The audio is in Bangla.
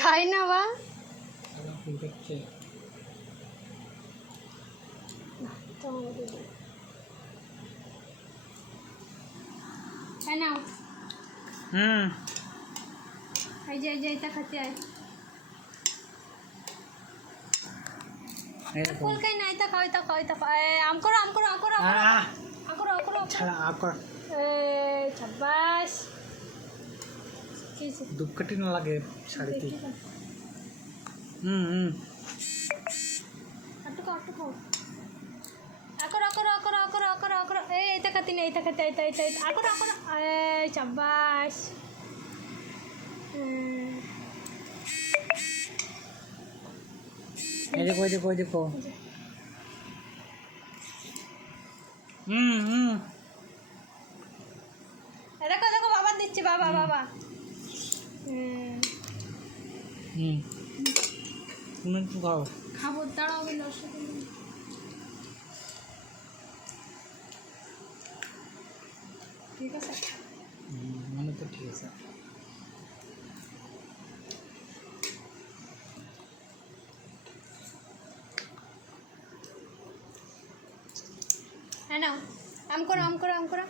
খাই না বা খাই নাও। এই যে এটা খাতে আয় ফুল খাই না, এটা খাও এটা খাও এটা খাও। আম করো আম করো আম করো আম করো আম করো ছাড়া আম কর ছাব্বাস দুঃখটি না লাগে শাড়িতে। আটুকো আটুকো আকর আকর আকর আকর আকর আকর এটা খাতি না এটা খাতে এটা এটা আকর আকর ছাব্বাস এই দেখো এই দেখো এই দেখো দেখো দেখো বাবা দিচ্ছে বাবা বাবা তুমি একটু খাও। খাবো দাঁড়াও ঠিক আছে মানে তো ঠিক আছে। হ্যাঁ নাও আম করো আম করো আম করো